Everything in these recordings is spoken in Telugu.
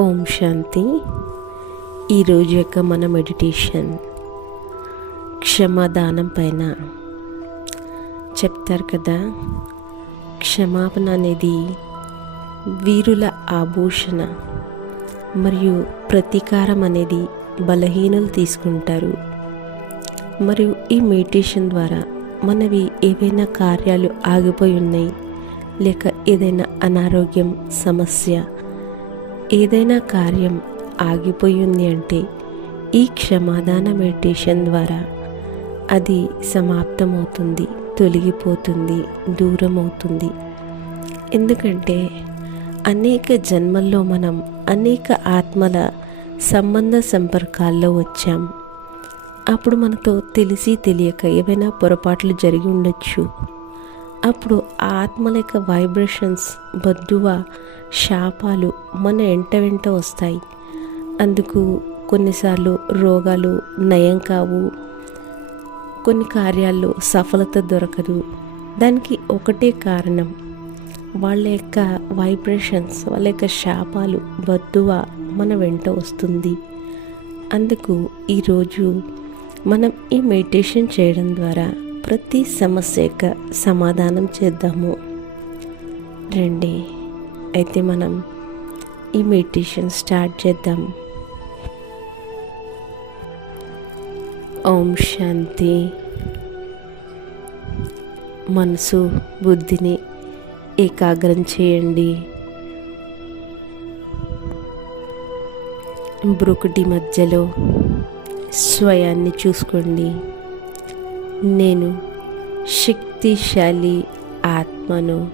ఓం శాంతి. ఈరోజు యొక్క మన మెడిటేషన్ క్షమాదానం పైన చెప్తారు కదా క్షమాపణ అనేది వీరుల ఆభూషణ మరియు ప్రతీకారం అనేది బలహీనలు తీసుకుంటారు. మరియు ఈ మెడిటేషన్ ద్వారా మనవి ఏవైనా కార్యాలు ఆగిపోయి ఉన్నాయి లేక ఏదైనా అనారోగ్యం సమస్య ఏదైనా కార్యం ఆగిపోయింది అంటే ఈ క్షమాదాన మెడిటేషన్ ద్వారా అది సమాప్తమవుతుంది తొలగిపోతుంది దూరం అవుతుంది ఎందుకంటే అనేక జన్మల్లో మనం అనేక ఆత్మల సంబంధ సంపర్కాల్లో వచ్చాం. అప్పుడు మనతో తెలిసి తెలియక ఏవైనా పొరపాట్లు జరిగి ఉండొచ్చు. అప్పుడు ఆ ఆత్మల యొక్క వైబ్రేషన్స్ బద్దువ శాపాలు మన ఎంట వెంట వస్తాయి. అందుకు కొన్నిసార్లు రోగాలు నయం కావు. కొన్ని కార్యాల్లో సఫలత దొరకదు. దానికి ఒకటే కారణం. వాళ్ళ యొక్క వైబ్రేషన్స్ వాళ్ళ యొక్క శాపాలు బద్దువ మన వెంట వస్తుంది. అందుకు ఈరోజు మనం ఈ మెడిటేషన్ చేయడం ద్వారా ప్రతి సమస్య యొక్క సమాధానం చేద్దాము. రండి అయితే మనం ఈ మెడిటేషన్ స్టార్ట్ చేద్దాం. ఓం శాంతి. మనసు బుద్ధిని ఏకాగ్రం చేయండి. బ్రుకుటి మధ్యలో స్వయాన్ని చూసుకోండి. నేను శక్తిశాలి ఆత్మను.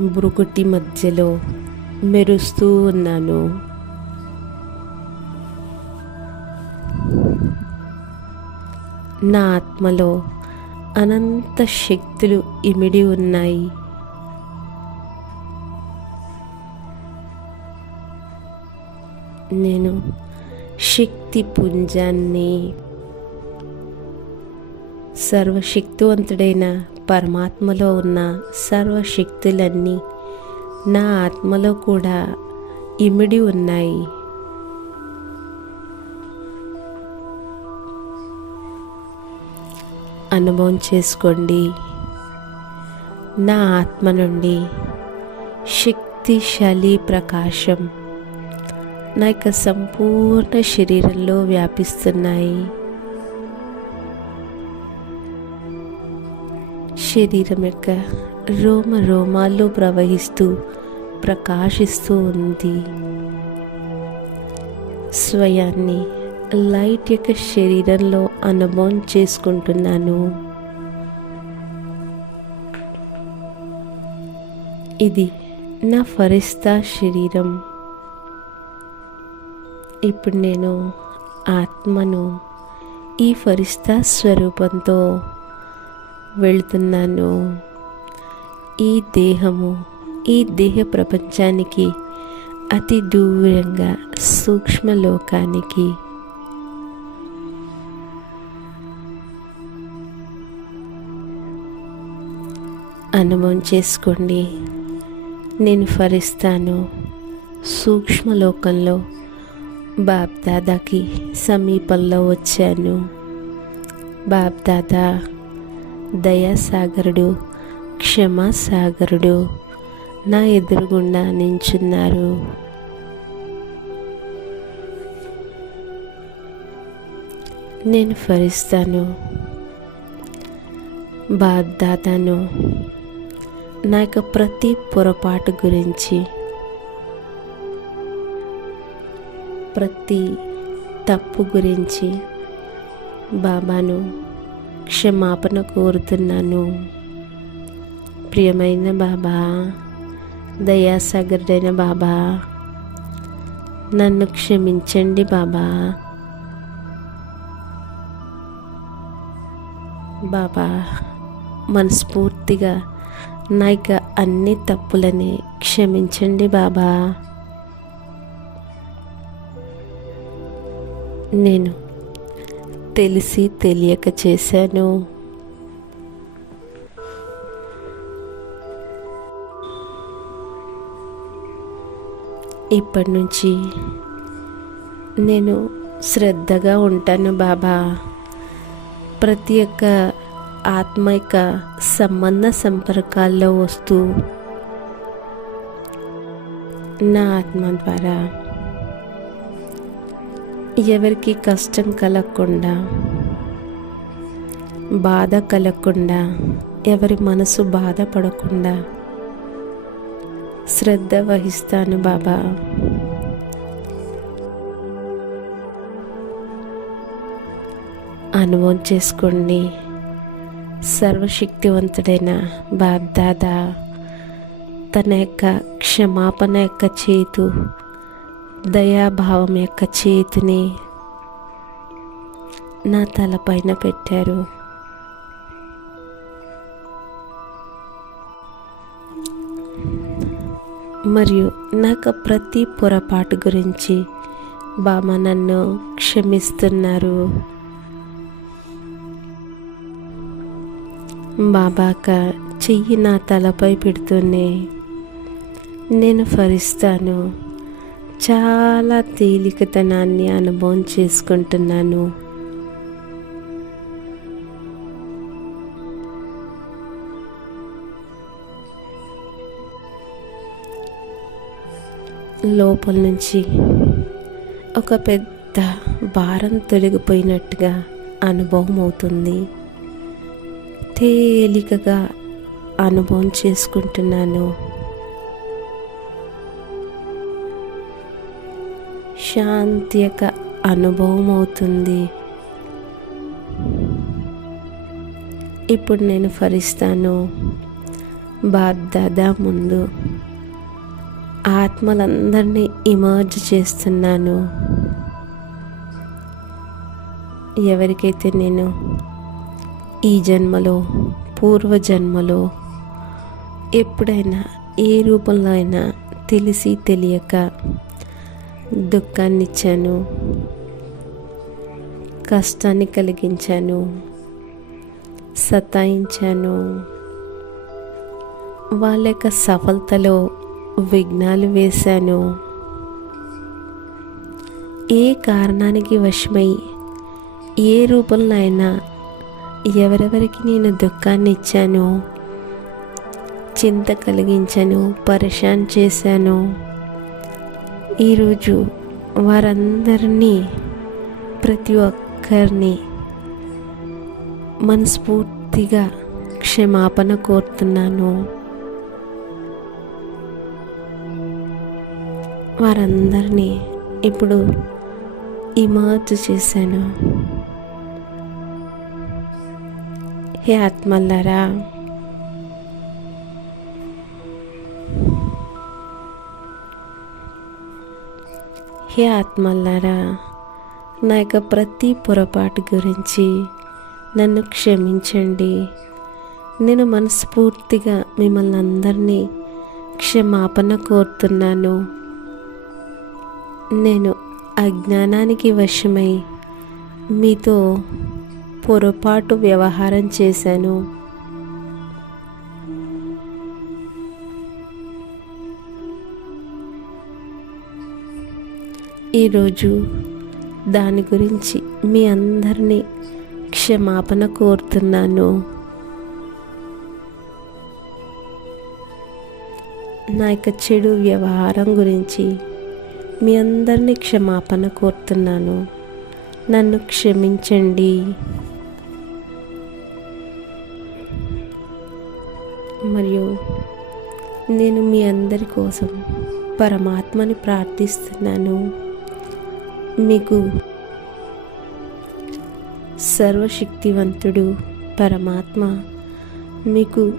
బ్రుకుటి మధ్యలో మెరుస్తూ ఉన్నాను. నా ఆత్మలో అనంత శక్తులు ఇమిడి ఉన్నాయి. నేను శక్తి పుంజాన్ని. సర్వశక్తివంతుడైన పరమాత్మలో ఉన్న సర్వశక్తులన్నీ నా ఆత్మలో కూడా ఇమిడి ఉన్నాయి. అనుభవం చేసుకోండి. నా ఆత్మ నుండి శక్తిశాలి ప్రకాశం. నా యొక్క సంపూర్ణ శరీరంలో వ్యాపిస్తున్నాయి. శరీరం యొక్క రోమ రోమాల్లో ప్రవహిస్తూ ప్రకాశిస్తూ ఉంది. స్వయాన్ని లైట్ యొక్క శరీరంలో అనుభవం చేసుకుంటున్నాను. ఇది నా ఫరిస్తా శరీరం. ఇప్పుడు నేను ఆత్మను ఈ ఫరిస్తా స్వరూపంతో వెళుతున్నాను. ఈ దేహము ఈ దేహ ప్రపంచానికి అతి దూరంగా సూక్ష్మ లోకానికి అనుభవం చేసుకోండి. నేను ఫరిస్తాను. సూక్ష్మలోకంలో బాబ్దాదాకి సమీపంలో వచ్చాను. బాబ్దాదా దయాసాగరుడు క్షమాసాగరుడు నా ఎదురుగుండా నించున్నారు. నేను ఫరిస్తాను. బాబ్దాదాను నా యొక్క ప్రతి పొరపాటు గురించి ప్రతి తప్పు గురించి బాబాను క్షమాపణ కోరుతున్నాను. ప్రియమైన బాబా దయాసాగరుడైన బాబా నన్ను క్షమించండి బాబా. బాబా మనస్ఫూర్తిగా నా యొక్క అన్ని తప్పులని క్షమించండి బాబా. నేను తెలిసి తెలియక చేశాను. ఇప్పటి నుంచి నేను శ్రద్ధగా ఉంటాను బాబా. ప్రతి ఒక్క ఆత్మిక సంబంధ సంపర్కాల్లో వస్తూ నా ఆత్మ ద్వారా ఎవరికి కష్టం కలగకుండా బాధ కలగకుండా ఎవరి మనసు బాధపడకుండా శ్రద్ధ వహిస్తాను బాబా. అనుభవం చేసుకోండి. సర్వశక్తివంతుడైన బాబ్దాదా తన యొక్క క్షమాపణ యొక్క చేతు దయాభావం యొక్క చేతిని నా తలపైన పెట్టారు. మరియు నాకు ప్రతి పొరపాటు గురించి బామ నన్ను క్షమిస్తున్నారు. బాబాక చెయ్యి నా తలపై పెడుతూనే నేను ఫరిస్తాను. చాలా తేలికతనాన్ని అనుభవం చేసుకుంటున్నాను. లోపల నుంచి ఒక పెద్ద భారం తొలగిపోయినట్టుగా అనుభవం అవుతుంది. తేలికగా అనుభవం చేసుకుంటున్నాను. శాంతి యొక్క అనుభవం అవుతుంది ఇప్పుడు నేను ఫరిస్తాను. బాప్దాదా ముందు ఆత్మలందరినీ ఇమర్జ్ చేస్తున్నాను. ఎవరికైతే నేను ఈ జన్మలో పూర్వజన్మలో ఎప్పుడైనా ఏ రూపంలో అయినా తెలిసి తెలియక దుఃఖాన్ని ఇచ్చాను కష్టాన్ని కలిగించాను. సతాయించాను. వాళ్ళ యొక్క సఫలతలో విఘ్నాలు వేశాను. ఏ కారణానికి వశమై ఏ రూపంలో అయినా ఎవరెవరికి నేను దుఃఖాన్ని ఇచ్చాను చింత కలిగించాను పరేషాన్ చేశాను. ఈరోజు వారందరినీ ప్రతి ఒక్కరిని మనస్ఫూర్తిగా క్షమాపణ కోరుతున్నాను. వారందరినీ ఇప్పుడు ఇమాజ్ చేశాను. హే ఆత్మల్లారా హే ఆత్మల్లారా? నా యొక్క ప్రతి పొరపాటు గురించి నన్ను క్షమించండి. నేను మనస్ఫూర్తిగా మిమ్మల్ని అందరినీ క్షమాపణ కోరుతున్నాను. నేను అజ్ఞానానికి వశమై మీతో పొరపాటు వ్యవహారం చేశాను. ఈరోజు దాని గురించి మీ అందరినీ క్షమాపణ కోరుతున్నాను. నా యొక్క చెడు వ్యవహారం గురించి మీ అందరినీ క్షమాపణ కోరుతున్నాను. నన్ను క్షమించండి. మరియు నేను మీ అందరి కోసం పరమాత్మని ప్రార్థిస్తున్నాను. మీకు సర్వశక్తివంతుడు పరమాత్మ. మీకు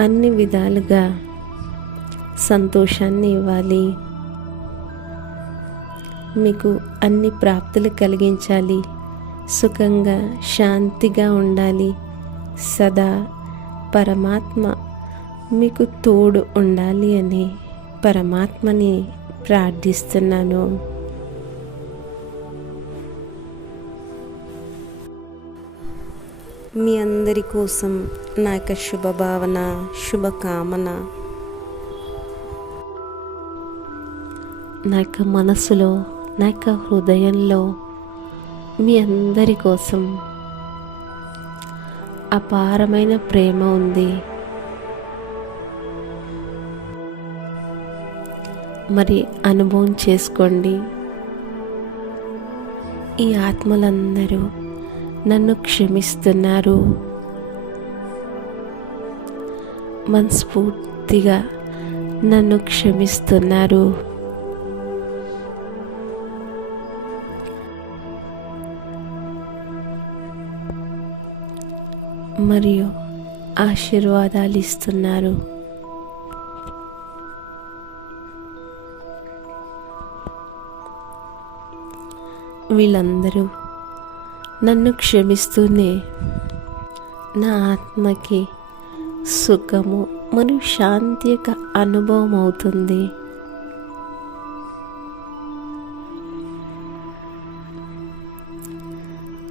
అన్ని విధాలుగా సంతోషాన్ని ఇవ్వాలి. మీకు అన్ని ప్రాప్తులు కలిగించాలి. సుఖంగా శాంతిగా ఉండాలి. సదా పరమాత్మ మీకు తోడు ఉండాలి అని పరమాత్మని ప్రార్థిస్తున్నాను. మీ అందరి కోసం నా యొక్క శుభభావన శుభకామన. నా యొక్క మనసులో నా యొక్క హృదయంలో మీ అందరి కోసం అపారమైన ప్రేమ ఉంది. మరి అనుభవం చేసుకోండి. ఈ ఆత్మలందరూ నన్ను క్షమిస్తున్నారు. మనస్ఫూర్తిగా నన్ను క్షమిస్తున్నారు. మరియు ఆశీర్వాదాలు ఇస్తున్నారు. వీళ్ళందరూ నన్ను క్షమిస్తూనే. నా ఆత్మకి సుఖము మరియు శాంతి యొక్క అనుభవం అవుతుంది.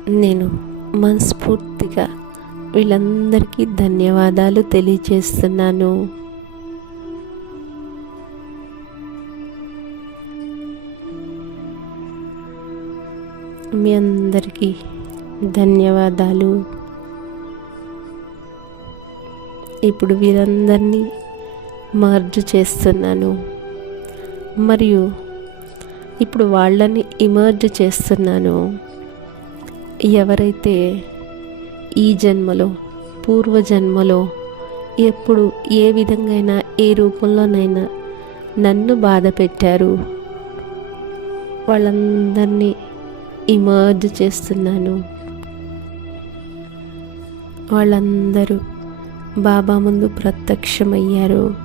నేను మనస్ఫూర్తిగా వీళ్ళందరికీ ధన్యవాదాలు తెలియజేస్తున్నాను. మీ అందరికీ ధన్యవాదాలు. ఇప్పుడు వీరందరినీ మర్జ్ చేస్తున్నాను. మరియు ఇప్పుడు వాళ్ళని ఇమర్జ్ చేస్తున్నాను. ఎవరైతే ఈ జన్మలో పూర్వజన్మలో ఎప్పుడు ఏ విధంగా ఏ రూపంలోనైనా నన్ను బాధ పెట్టారు వాళ్ళందరినీ ఇమర్జ్ చేస్తున్నాను. వాళ్ళందరూ బాబా ముందు ప్రత్యక్షమయ్యారు.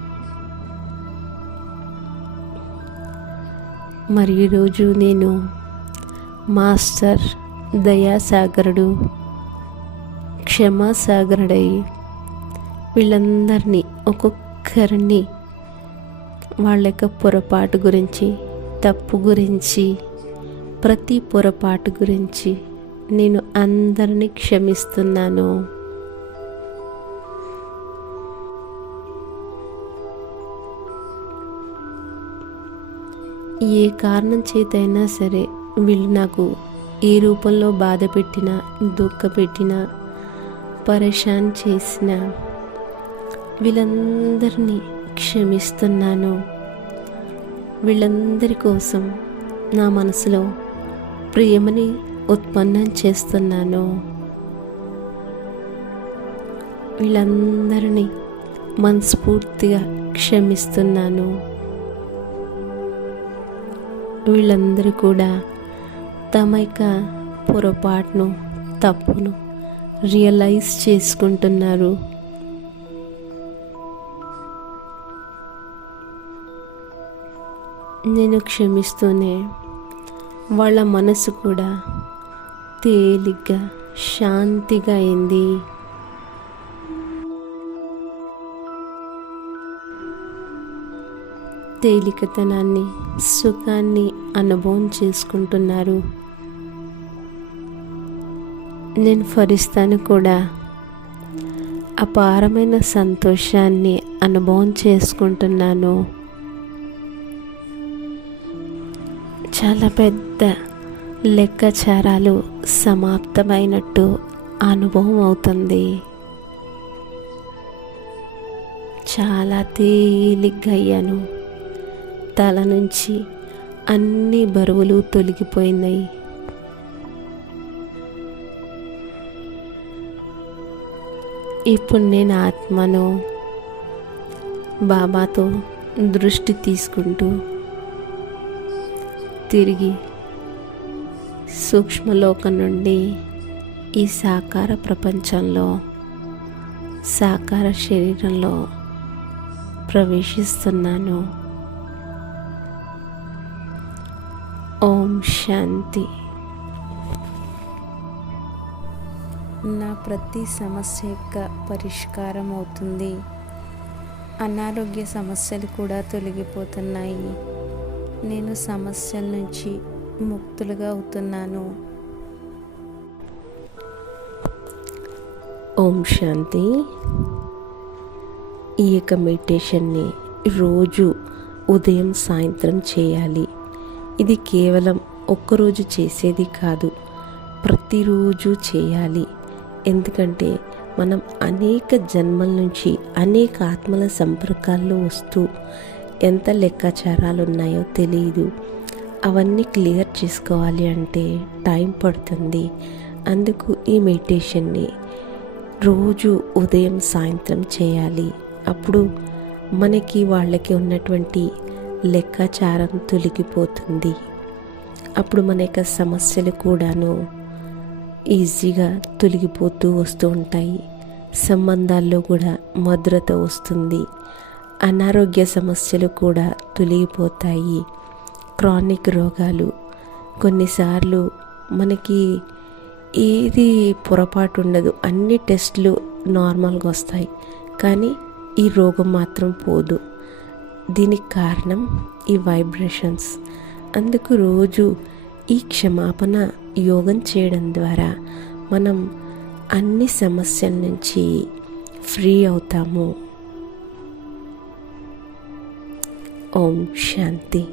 మరి ఈరోజు నేను మాస్టర్ దయాసాగరుడు క్షమాసాగరుడై వీళ్ళందరినీ ఒక్కొక్కరిని వాళ్ళ యొక్క పొరపాటు గురించి తప్పు గురించి ప్రతి పొరపాటు గురించి నేను అందరినీ క్షమిస్తున్నాను. ఏ కారణం చేతైనా సరే వీళ్ళు నాకు ఏ రూపంలో బాధ పెట్టినా దుఃఖ పెట్టినా పరేషాన్ చేసిన వీళ్ళందరినీ క్షమిస్తున్నాను. వీళ్ళందరి కోసం నా మనసులో ప్రేమని ఉత్పన్నం చేస్తున్నాను. వీళ్ళందరినీ మనస్ఫూర్తిగా క్షమిస్తున్నాను. వీళ్ళందరూ కూడా తమ యొక్క పొరపాటును తప్పును రియలైజ్ చేసుకుంటున్నారు. నేను క్షమిస్తూనే వాళ్ళ మనసు కూడా తేలిగ్గా శాంతిగా అయింది. తేలికతనాన్ని సుఖాన్ని అనుభవం చేసుకుంటున్నారు. నేను ఫరిస్తాను కూడా. అపారమైన సంతోషాన్ని అనుభవం చేసుకుంటున్నాను. చాలా పెద్ద లెక్కచారాలు సమాప్తమైనట్టు అనుభవం అవుతుంది. చాలా తేలిగ్గా అయ్యాను తల నుంచి అన్ని బరువులు తొలగిపోయినాయి. ఇప్పుడు నేను ఆత్మను బాబాతో దృష్టి తీసుకుంటూ తిరిగి సూక్ష్మలోకం నుండి ఈ సాకార ప్రపంచంలో సాకార శరీరంలో ప్రవేశిస్తున్నాను. ఓం శాంతి. నా ప్రతి సమస్య యొక్క పరిష్కారం అవుతుంది. అనారోగ్య సమస్యలు కూడా తొలగిపోతున్నాయి. నేను సమస్యల నుంచి ముక్తులుగా అవుతున్నాను. ఓం శాంతి. ఈ యొక్క మెడిటేషన్ని రోజు ఉదయం సాయంత్రం చేయాలి. ఇది కేవలం ఒక్కరోజు చేసేది కాదు ప్రతిరోజు చేయాలి. ఎందుకంటే మనం అనేక జన్మల నుంచి అనేక ఆత్మల సంపర్కాల్లో వస్తూ ఎంత లెక్కాచారాలు ఉన్నాయో తెలియదు అవన్నీ క్లియర్ చేసుకోవాలి అంటే టైం పడుతుంది. అందుకు ఈ మెడిటేషన్ని రోజు ఉదయం సాయంత్రం చేయాలి. అప్పుడు మనకి వాళ్ళకి ఉన్నటువంటి లెక్కాచారం తొలగిపోతుంది. అప్పుడు మన యొక్క సమస్యలు కూడాను ఈజీగా తొలగిపోతూ వస్తూ ఉంటాయి. సంబంధాల్లో కూడా మధురత వస్తుంది. అనారోగ్య సమస్యలు కూడా తొలగిపోతాయి. క్రానిక్ రోగాలు కొన్నిసార్లు మనకి ఏది పొరపాటు ఉండదు. అన్ని టెస్టులు నార్మల్గా వస్తాయి. కానీ ఈ రోగం మాత్రం పోదు. దీనికి కారణం ఈ వైబ్రేషన్స్ అందుకు రోజు ఈ క్షమాపణ యోగం చేయడం ద్వారా మనం అన్ని సమస్యల నుంచి ఫ్రీ అవుతాము. ఓం శాంతి.